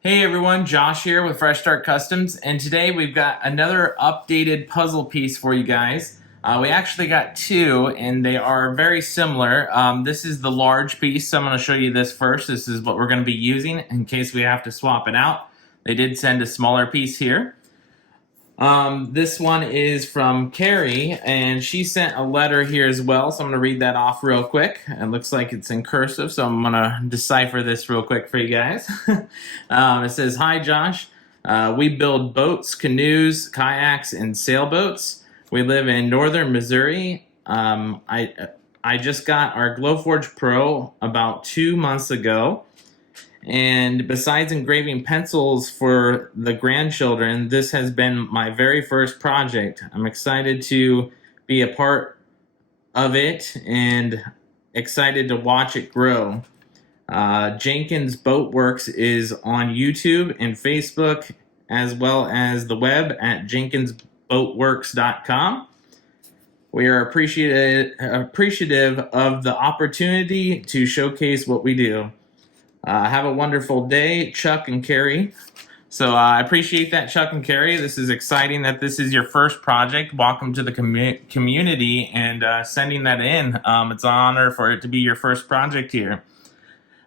Hey everyone, Josh here with Fresh Start Customs, and today we've got another updated puzzle piece for you guys. We actually got two, and they are very similar. This is the large piece, so I'm going to show you this first. This is what we're going to be using in case we have to swap it out. They did send a smaller piece here. This one is from Carrie, and she sent a letter here as well, so I'm going to read that off real quick. It looks like it's in cursive, so I'm going to decipher this real quick for you guys. It says, "Hi Josh, we build boats, canoes, kayaks, and sailboats. We live in northern Missouri. I just got our Glowforge Pro about 2 months ago. And besides engraving pencils for the grandchildren, this has been my very first project. I'm excited to be a part of it and excited to watch it grow. Jenkins Boat Works is on YouTube and Facebook, as well as the web at jenkinsboatworks.com. We are appreciative of the opportunity to showcase what we do. Have a wonderful day, Chuck and Carrie." So I appreciate that, Chuck and Carrie. This is exciting that this is your first project. Welcome to the community and sending that in. It's an honor for it to be your first project here.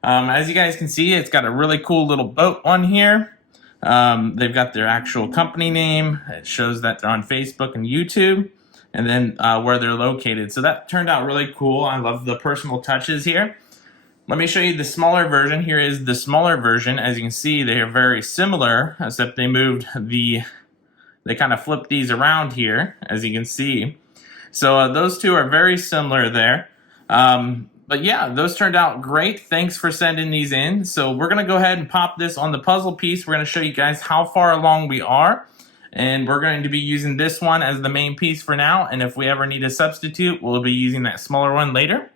As you guys can see, it's got a really cool little boat on here. They've got their actual company name. It shows that they're on Facebook and YouTube, and then where they're located. So that turned out really cool. I love the personal touches here. Let me show you the smaller version. Here is the smaller version. As you can see, they are very similar, except they kind of flipped these around here, as you can see. So those two are very similar there. But yeah, those turned out great. Thanks for sending these in. So we're going to go ahead and pop this on the puzzle piece. We're going to show you guys how far along we are. And we're going to be using this one as the main piece for now. And if we ever need a substitute, we'll be using that smaller one later.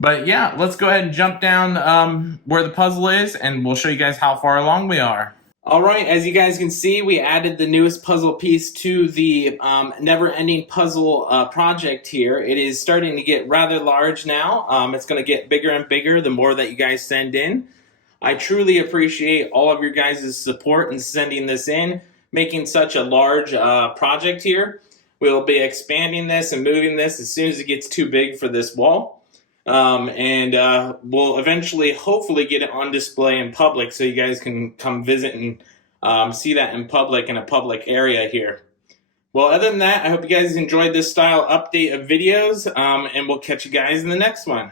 But yeah, let's go ahead and jump down where the puzzle is, and we'll show you guys how far along we are. All right, as you guys can see, we added the newest puzzle piece to the never-ending puzzle project here. It is starting to get rather large now. It's going to get bigger and bigger the more that you guys send in. I truly appreciate all of your guys' support in sending this in, making such a large project here. We'll be expanding this and moving this as soon as it gets too big for this wall. We'll eventually, hopefully, get it on display in public so you guys can come visit and see that in public, in a public area here. Well, other than that, I hope you guys enjoyed this style update of videos, and we'll catch you guys in the next one.